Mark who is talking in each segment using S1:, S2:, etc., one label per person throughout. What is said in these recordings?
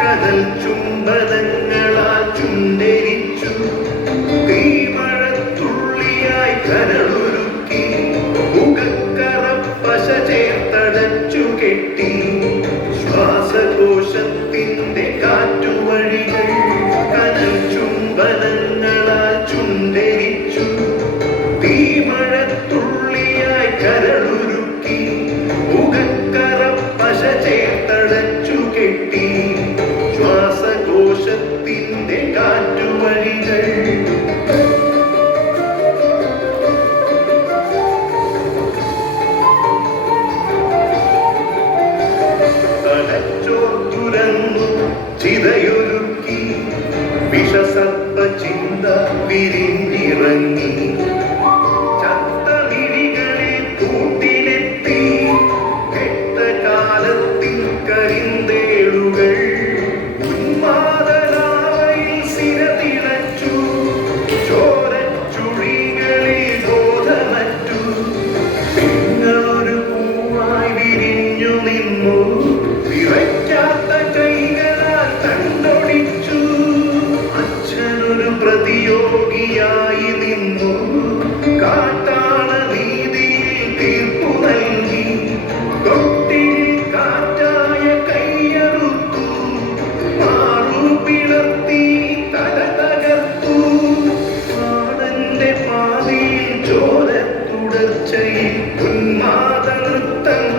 S1: കടൽ ചുംബനങ്ങളാ കരളുരുക്കി മുഖക്കറ ചേർത്തടച്ചു കെട്ടി. ചുണ്ടരിച്ചു തീമഴത്തുള്ളിയായി കരളുരുക്കി മുഖക്കറ പശ ചേർത്തടച്ചു കെട്ടി കാറ്റുവഴികൾ.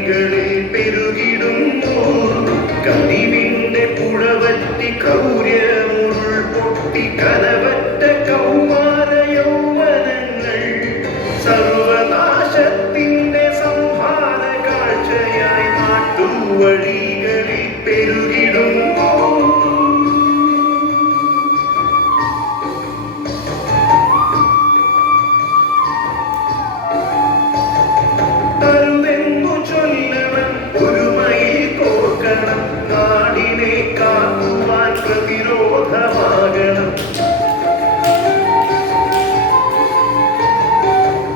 S1: കൈകളിൽ പെരുകിടുന്നു. കനിവിന്റെ പുഴവറ്റി കൗര്യ പൊട്ടി കലവറ്റ കൗമാര യൗവനങ്ങൾ. സർവനാശത്തിന്റെ സംഹാര കാഴ്ചയായി നാട്ടുവഴികളിൽ പെരുകിടും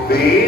S1: Be